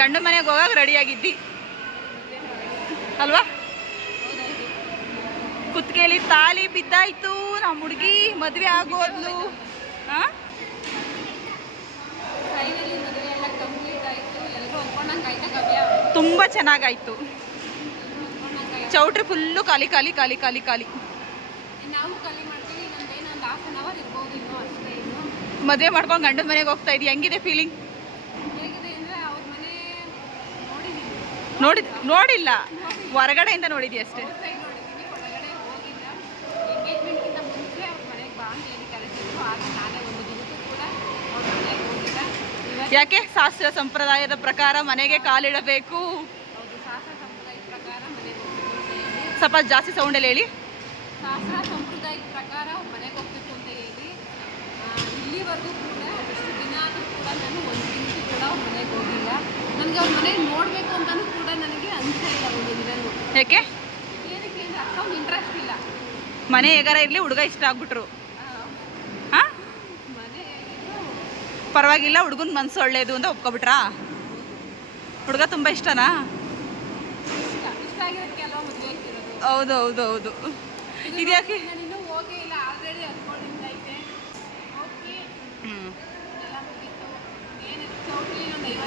ಗಂಡು ಮನೆಗೆ ಹೋಗಕ್ಕೆ ರೆಡಿಯಾಗಿದ್ದಿ ಅಲ್ವಾ? ಕುತ್ಕೇಲಿ ತಾಲಿ ಬಿದ್ದಾಯ್ತು ನಮ್ಮ ಹುಡುಗಿ ಮದುವೆ ಆಗೋದ್ಲು. ಗವ್ಯ ತುಂಬ ಚೆನ್ನಾಗಾಯ್ತು. ಚೌಟ್ರಿ ಫುಲ್ಲು ಖಾಲಿ ಖಾಲಿ ಖಾಲಿ ಖಾಲಿ ಖಾಲಿ. ಮದುವೆ ಮಾಡ್ಕೊಂಡು ಗಂಡನ ಮನೆಗೆ ಹೋಗ್ತಾ ಇದೀಯ? ಹೆಂಗಿದೆ ಫೀಲಿಂಗ್ ಹೇಗಿದೆ ಅಂದರೆ ಅವ್ರ ಮನೆ ನೋಡಿದ್ದೀವಿ ನೋಡಿ ನೋಡಿಲ್ಲ ಹೊರಗಡೆಯಿಂದ ನೋಡಿದ್ವಿ ಅಷ್ಟೇ ಸೈಡ್ ನೋಡಿದ್ದೀನಿ ಒಳಗಡೆ ಹೋಗಿಲ್ಲ ಎಂಗೇಜ್ಮೆಂಟ್ಗಿಂತ ಮುಂಚೆ ಅವ್ರ ಮನೆಗೆ ಬಾ ಅಂತ ಹೇಳಿ ಕರೆಸಿದ್ರು ಆದರೆ ನಾನೇ ಒಂದು ದಿನಕ್ಕೂ ಕೂಡ ನೋಡಿಲ್ಲ. ಹೊರಗಡೆಯಿಂದ ಹೋಗಿಲ್ಲ ಅಷ್ಟೇ? ಯಾಕೆ? ಶಾಸ್ತ್ರ ಸಂಪ್ರದಾಯದ ಪ್ರಕಾರ ಮನೆಗೆ ಕಾಲಿಡಬೇಕು. ಅಂತ ಸ್ವಲ್ಪ ಜಾಸ್ತಿ ಸೌಂಡಲ್ಲಿ ಹೇಳಿ. ಶಾಸ್ತ್ರ ಸಂಪ್ರದಾಯದ ಪ್ರಕಾರ ಮನೆಗೆ ಹೋಗ್ಬೇಕು ಅಂತ ಹೇಳಿ. ಇಲ್ಲಿವರೆಗೂ ಕೂಡ ಅದಷ್ಟು ದಿನ ಆದರೂ ಕೂಡ ನಾನು ಒಂದು ದಿನ ಕೂಡ ಮನೆಗೆ ಹೋಗಿಲ್ಲ. ನನಗೆ ಅವ್ರ ಮನೆಗೆ ನೋಡಬೇಕು ಅಂತಲೂ ಕೂಡ ನನಗೆ ಅನಿಸೇ ಇಲ್ಲ ಒಂದು ದಿನನೂ ಯಾಕೆ ಮನೆ ಹೇಗಾರ ಇರಲಿ ಹುಡುಗ ಇಷ್ಟ ಆಗ್ಬಿಟ್ರು. ಹಾಂ? ಇದು ಪರವಾಗಿಲ್ಲ ಹುಡುಗನ ಮನಸ್ಸು ಒಳ್ಳೇದು ಅಂತ ಒಪ್ಕೊಬಿಟ್ರಾ? ಹುಡುಗ ತುಂಬ ಇಷ್ಟನಾ? ಹೌದು ಹೌದು ಹೌದು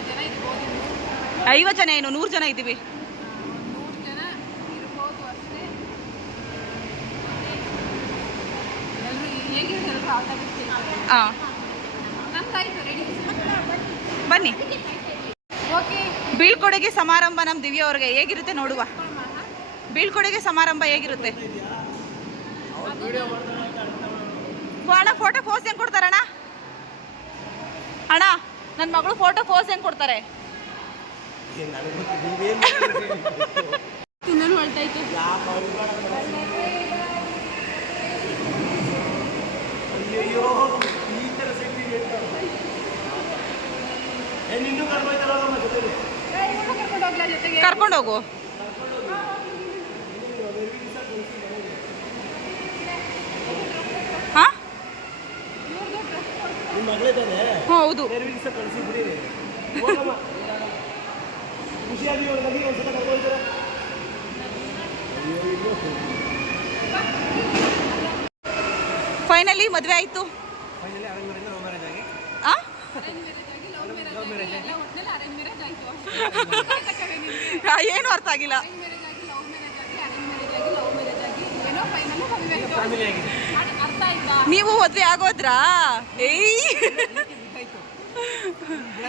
ಜನ ಇರ್ಬೋದು ಐವತ್ತು ಜನ ಏನು? ನೂರು ಜನ ಇದ್ದೀವಿ ಒಂದು ನೂರು ಜನ ಇರ್ಬೋದು ಅಷ್ಟೇ ಎಲ್ಲರೂ ಹೇಗಿರುತ್ತೆ ಎಲ್ಲರೂ ಆಟಾಡಿಸ್ತೀವಿ ಹಾಂ. ಬನ್ನಿ. ಓಕೆ ಬೀಳ್ಕೊಡುಗೆ ಸಮಾರಂಭ ನಮ್ಮ ದಿವ್ಯ ಅವ್ರಿಗೆ ಹೇಗಿರುತ್ತೆ ನೋಡುವ? ಬೀಳ್ಕೊಡುಗೆ ಸಮಾರಂಭ ಹೇಗಿರುತ್ತೆ? ಓ, ಅಣ್ಣ ಫೋಟೋ ಫೋಸ್ ಹೆಂಗೆ ಕೊಡ್ತಾರಣ್ಣ ಅಣ್ಣ? ನನ್ನ ಮಗಳು ಫೋಟೋ ಫೋಸ್ ಹೆಂಗೆ ಕೊಡ್ತಾರೆ? ತಿನ್ನಲು ಹೊಲ್ಟೈತೆ ಅಯ್ಯಯ್ಯೋ ಈ ಥರ ಸೆಂಟಿಮೆಂಟ್ ಏ ನಿನ್ನೂ ಕರ್ಕೊಯ್ತಾರಲ್ಲ ನಮ್ಮ ಜೊತೆಲಿ ಕರ್ಕೊಂಡು ಹೋಗ್ಲಾ ಜೊತೆಗೆ ಕರ್ಕೊಂಡು ಹೋಗು ಹಾಂ ನಿಮ್ಮ ಮಗಳೇ ತಾನೆ ಹ್ಞೂ ಹೌದು ಎರಡು ದಿವಸ ಕಳಿಸಿ ಬಿಡಿ ಹೋಗಮ್ಮ ಖುಷಿಯಾಗಿ ಒಂದು ಒಂದ್ಸಲ ಹೌದು. ಫೈನಲಿ ಮದುವೆ ಆಯಿತು. ಏನು ಅರ್ಥ ಆಗಿಲ್ಲ. ಏನೋ ನೀವು ಮದುವೆ ಆಗೋದ್ರಾ? ಏಯ್.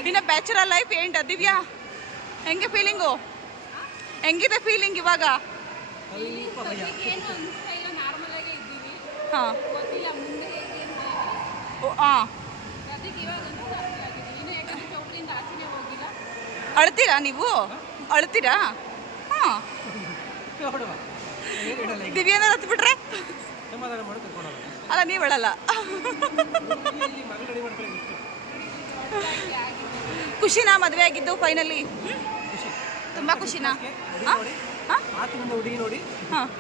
ಇನ್ನ ಬ್ಯಾಚುರಲ್ ಲೈಫ್ ಎಂಡ್ ದಿವ್ಯಾ? ಹೆಂಗೆ ಫೀಲಿಂಗು ಹೆಂಗಿದೆ ಫೀಲಿಂಗ್ ಇವಾಗ? ಏನು ಹಾಂ ಹಾಂ ಅಳ್ತೀರಾ ನೀವು? ಅಳ್ತೀರಾ? ಹಾಂ. ಹೊಡುವ ಏನು ಬಿಟ್ರೆ? ಅಲ್ಲ, ನೀವು ಇಷ್ಟು ಖುಷಿನಾ ಮದುವೆ ಆಗಿದ್ದು ಫೈನಲಿ ತುಂಬ ಖುಷಿನಾ? ಹುಡುಗಿ ನೋಡಿ ಹಾಂ.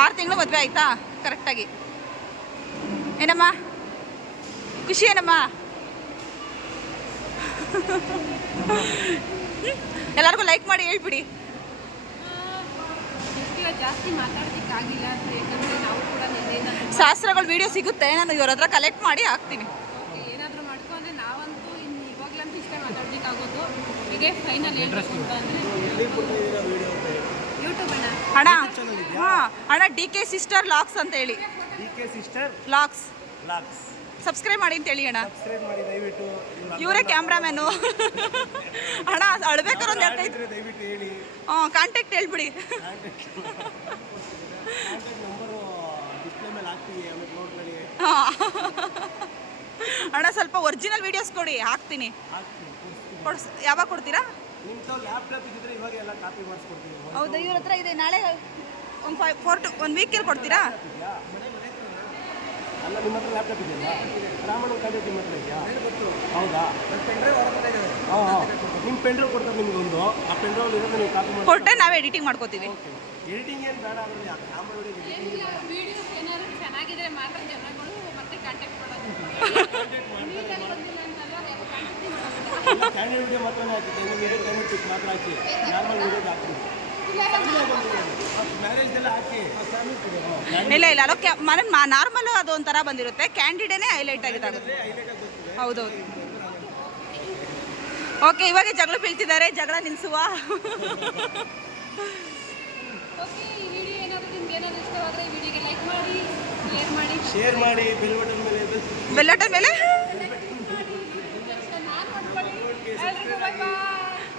ಆರು ತಿಂಗಳು ಮದುವೆ ಆಯ್ತಾ? ಕರೆಕ್ಟಾಗಿ ಏನಮ್ಮ? ಖುಷಿ ಏನಮ್ಮ? ಎಲ್ಲರಿಗೂ ಲೈಕ್ ಮಾಡಿ ಹೇಳ್ಬಿಡಿ. ಶಾಸ್ತ್ರಗಳು ಜಾಸ್ತಿ ಮಾತಾಡೋದಕ್ಕಾಗಿಲ್ಲ ಅಂತ ಯಾಕಂದರೆ ನಾವು ಕೂಡ ನಿನ್ನೆಯಿಂದ ಶಾಸ್ತ್ರಗಳ ವಿಡಿಯೋ ಸಿಗುತ್ತೆ ನಾನು ಇವ್ರ ಹತ್ರ ಕಲೆಕ್ಟ್ ಮಾಡಿ ಹಾಕ್ತೀನಿ. ಏನಾದರೂ ಹಾಂ ಅಣ್ಣ ಡಿ ಕೆ ಸಿಸ್ಟರ್ ಲಾಕ್ಸ್ ಅಂತ ಹೇಳಿ. D K sister locks locks subscribe ಮಾಡಿ ಅಂತ ಹೇಳಿ ಅಣ್ಣ. ಸಬ್ಸ್ಕ್ರೈಬ್ ಮಾಡಿ ದಯವಿಟ್ಟು ಇವ್ರ ಕ್ಯಾಮ್ರಾಮ್ಯಾನು ಅಣ್ಣ ಅಳ್ಬೇಕಾದ್ರೆ ಒಂದು ಎರಡು ಐದು ದಯವಿಟ್ಟು ಹೇಳಿ. ಕಾಂಟ್ಯಾಕ್ಟ್ ಹೇಳ್ಬಿಡಿ. ಅಣ್ಣ ಸ್ವಲ್ಪ ಒರಿಜಿನಲ್ ವಿಡಿಯೋಸ್ ಕೊಡಿ ಹಾಕ್ತೀನಿ. ಕೊಡ್ಸ್ ಯಾವಾಗ ಕೊಡ್ತೀರಾ? ಹೌದಾ ಇವ್ರ ಹತ್ರ ಇದೆ ನಾಳೆ ಒಂದು ಫೈವ್ ಫೋರ್ ಟು ಒಂದು ವೀಕಲ್ಲಿ ಕೊಡ್ತೀರಾ? ಅಲ್ಲ ನಿಮ್ಮ ಹತ್ರ ಲ್ಯಾಪ್ಟಾಪ್ ಇದೆಯಲ್ಲ? ರಾಮಣ್ಣ ಕಾಂಟ್ಯಾಕ್ಟ್ ನಿಮ್ಮ ಹತ್ರ ಇದೆಯಾ? ಹೌದಾ? ಹಾಂ ಹಾಂ. ನಿಮ್ಮ ಪೆಂಡ್ರೈವ್ ಕೊಡ್ತಾರೆ ನಿಮ್ಗೆ ಒಂದು. ಆ ಪೆಂಡ್ರೈವ್ ಇರೋದು ನೀವು ಕಾಪಿ ಮಾಡಿ ಕೊಟ್ಟೆ ನಾವೇ ಎಡಿಟಿಂಗ್ ಮಾಡ್ಕೋತೀವಿ. ಎಡಿಟಿಂಗ್ ಏನು ಬೇಡ ಅದರಲ್ಲಿ ಕ್ಯಾಮ್ರಾ ವಿಡಿಯೋ ಏನಾದ್ರು ಚೆನ್ನಾಗಿದ್ರೆ ಮಾತ್ರ ಜನಗಳು ಮತ್ತೆ ಕಾಂಟ್ಯಾಕ್ಟ್ ಮಾಡೋದು. ಮಾಡೋದಿಲ್ಲ. ವಿಡಿಯೋ ಮಾತ್ರ ಹಾಕಿ ಮಾತ್ರ ಹಾಕಿ ನಾರ್ಮಲ್ ವಿಡಿಯೋ ಹಾಕಿ. ಮ್ಯಾರೇಜ್ದೆಲ್ಲ ಹಾಕಿ ಇಲ್ಲ ಇಲ್ಲ ಅಲ್ಲೋ ಕ್ಯಾ ಮನೆ ನಾರ್ಮಲ್ ಅದು ಒಂಥರ ಬಂದಿರುತ್ತೆ. ಕ್ಯಾಂಡಿಡೇನೇ ಹೈಲೈಟ್ ಆಗಿದ್ದಾಗುತ್ತೆ ಹೌದೌದು. ಓಕೆ ಇವಾಗ ಜಗಳ ಬೀಳ್ತಿದ್ದಾರೆ ಜಗಳ ನಿಲ್ಲಿಸುವ ಓಕೆ ಈ ವಿಡಿಯೋ ಏನಾದರೂ ನಿಮ್ಗೆ ಏನಾದರೂ ಈ ವಿಡಿಯೋಗೆ ಲೈಕ್ ಮಾಡಿ ಶೇರ್ ಮಾಡಿ. ಬೆಲ್ಲಟನ್ ಮೇಲೆ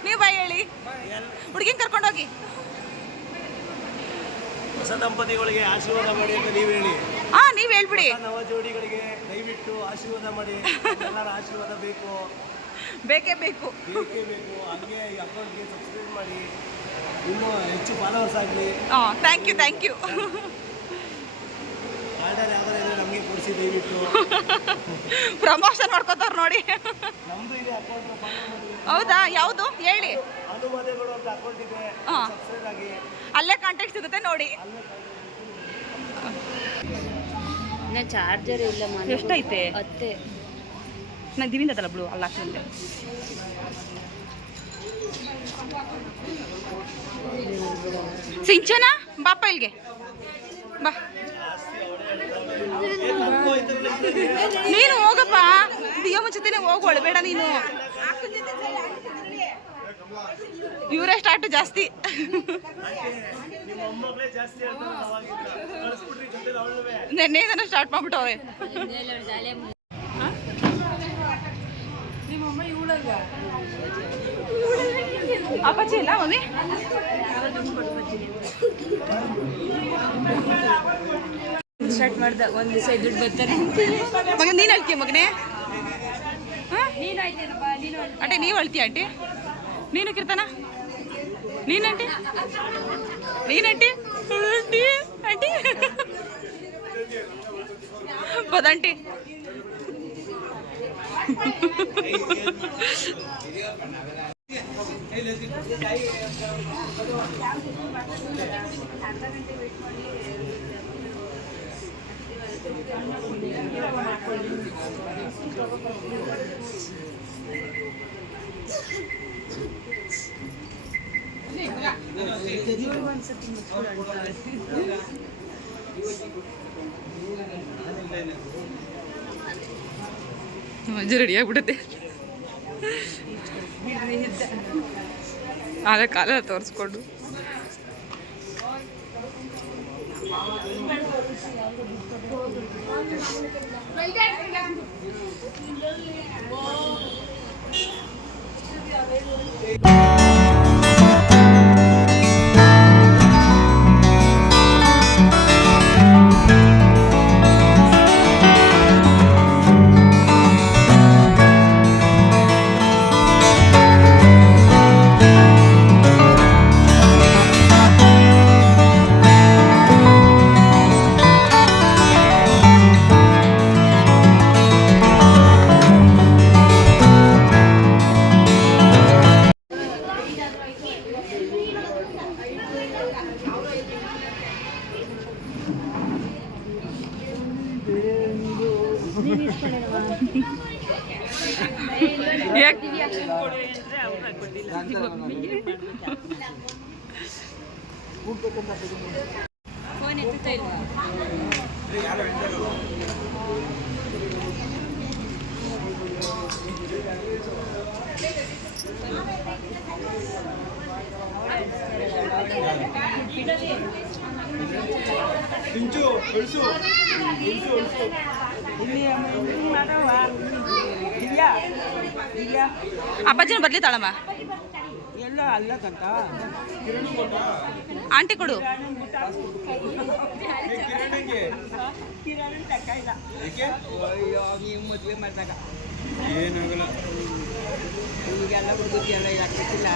ನೀವು ಬಾಯ್ ಹೇಳಿ. ಹುಡುಗಿನ ಕರ್ಕೊಂಡೋಗಿ. ಹೊಸ ದಂಪತಿಗಳಿಗೆ ಆಶೀರ್ವಾದ ಮಾಡಿ ಅಂತ ನೀವು ಹೇಳಿ. ಹಾ ನೀವು ಹೇಳ್ಬಿಡಿ. ನವ ಜೋಡಿಗಳಿಗೆ ದಯವಿಟ್ಟು ಆಶೀರ್ವಾದ ಮಾಡಿ. ಎಲ್ಲರ ಆಶೀರ್ವಾದ ಬೇಕು. ಬೇಕೇ ಬೇಕು. ಬೇಕೇ ಬೇಕು. ಹಂಗೆ ಈ ಅಕೌಂಟ್ಗೆ ಸಬ್ಸ್ಕ್ರೈಬ್ ಮಾಡಿ. ಇನ್ನೂ ಹೆಚ್ಚು ಫಾಲೋವರ್ಸ್ ಆಗಲಿ. ಹಾಂ thank you thank you order ಯಾವ್ದಾರ ಇದ್ರೆ ನಮಗೆ ಕೊಡಿಸಿ ದಯವಿಟ್ಟು. ಪ್ರಮೋಷನ್ ಮಾಡ್ಕೋತಾರ ನೋಡಿ. ನಮ್ದು ಇದೆ ಅಕೌಂಟ್ ಹೌದಾ? ಯಾವುದು? ಹೇಳಿ. ಅಲ್ಲೇ ಕಾಂಟ್ಯಾಕ್ಟ್ ಸಿಗುತ್ತೆ ನೋಡಿ. ಇನ್ನ ಚಾರ್ಜರ್ ಇಲ್ಲ ಎಷ್ಟೈತೆ? ಅತ್ತೆ. ನಾನು ದಿವಿಂದ ಅದಲ್ಲ ಬಿಡು ಅಲ್ಲ ಹಾಕಿಂದೆ ಸಿಂಚನ? ಬಾಪ ಇಲ್ಗೆ ಬಾ. ನೀನು ಹೋಗಪ್ಪ. ದಿಯಮ್ಮ ಜೊತೆನೆ ಹೋಗೋಳು ಬೇಡ ನೀನು. ಇವರೇ ಸ್ಟಾರ್ಟ್ ಜಾಸ್ತಿ. ನೆನ್ನೆ ನೆನ್ನೆ ಸ್ಟಾರ್ಟ್ ಮಾಡ್ಬಿಟ್ಟವ್ರೆ. ಅಪ್ಪಾಜಿ ಇಲ್ಲ ಮಮ್ಮಿ? ಸ್ಟಾರ್ಟ್ ಮಾಡ್ದ ಒಂದು ದಿವಸ ದುಡ್ಡು ಬರ್ತಾರೆ. ಮಗ ನೀನು ಹೇಳ್ತೀಯ ಮಗನೇ? ನೀನು ಆಯ್ತೇನಪ್ಪ ನೀನು ಆಂಟಿ ನೀವು ಹೇಳ್ತೀಯ ಆಂಟಿ ನೀನು ಕೀರ್ತನ ನೀನಂಟಿ ನೀನಂಟಿ ಆಂಟಿ ಆಂಟಿ ಮಜ್ಜು ರೆಡಿ ಆಗ್ಬಿಡುತ್ತೆ. ಆದ ಕಾಲ ತೋರಿಸ್ಕೊಂಡು. ಯಾಕೆ ಫೋನ್ ಎತ್ತುತ್ತಾ ಇಲ್ವಾ ತಿಂಚು ಬೆಳೆಸು ತಿಂಚು ಉಳಿಸು ಅಪ್ಪಾಜಿನ ಬರ್ಲಿ ತಾಳಮ್ಮ. ಎಲ್ಲ ಅಲ್ಲ ಕಂತ ಆಂಟಿ ಕೊಡು. ಮದುವೆ ಮಾಡಿದಾಗ. ಏನಾಗಲ್ಲ. ಈಗೆಲ್ಲ ಹುಡುಗರಿಗೆ ಎಲ್ಲ ಯಾಕಿಲ್ಲ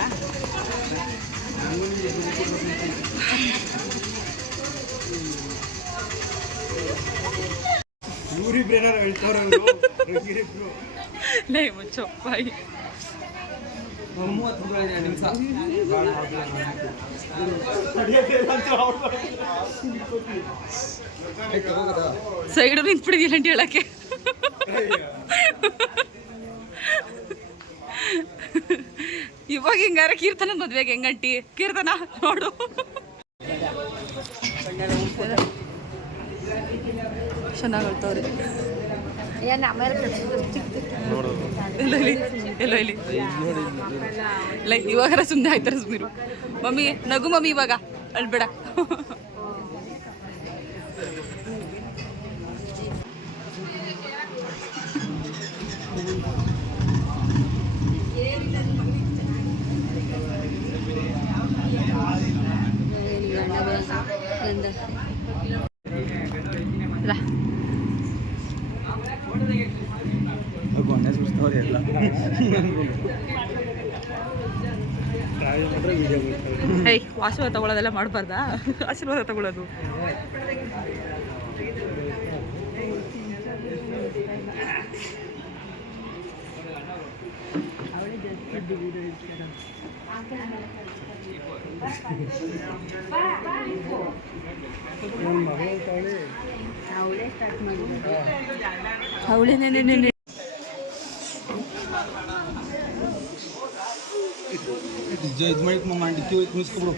ಇವರಿಬ್ರು ಏನಾರು ಹೇಳ್ತಾರ ಲೇ ಮುಚ್ಚು ಬಾಯಿ. ಮೂವತ್ತು ನಿಮಿಷ. ಸೈಡ್ ನಿಂತ್ಬಿಡಿದಿಲ್ಲ ಅಂತ ಹೇಳಕ್ಕೆ. ಇವಾಗ ಹಿಂಗಾರ ಕೀರ್ತನ ಮದ್ವೆಗೆ ಹೆಂಗಂಟಿ ಕೀರ್ತನ ನೋಡು. ಚೆನ್ನಾಗಿ ಹೇಳ್ತವ್ರಿ ಇಲ್ಲ ಇಲ್ಲಿ ಇಲ್ಲ ಇಲ್ಲಿ ಇಲ್ಲ ಇವಾಗಾರ ಸುಮ್ಮನೆ ಆಯ್ತಾರ ಸುಮ್ಮನೆ ಮಮ್ಮಿ ನಗು ಮಮ್ಮಿ ಇವಾಗ. ಅಳ್ಬೇಡ. ಏಯ್ ಆಶೀರ್ವಾದ ತಗೊಳ್ಳೋದೆಲ್ಲ ಮಾಡಬಾರ್ದಾ? ಆಶೀರ್ವಾದ ತಗೊಳ್ಳೋದು. ಅವಳೇನೇನೇನೇ ಇದು ಮಾಡಿ ಮಾಡಿ ಮುಗಿಸ್ಕೊಬಿಡು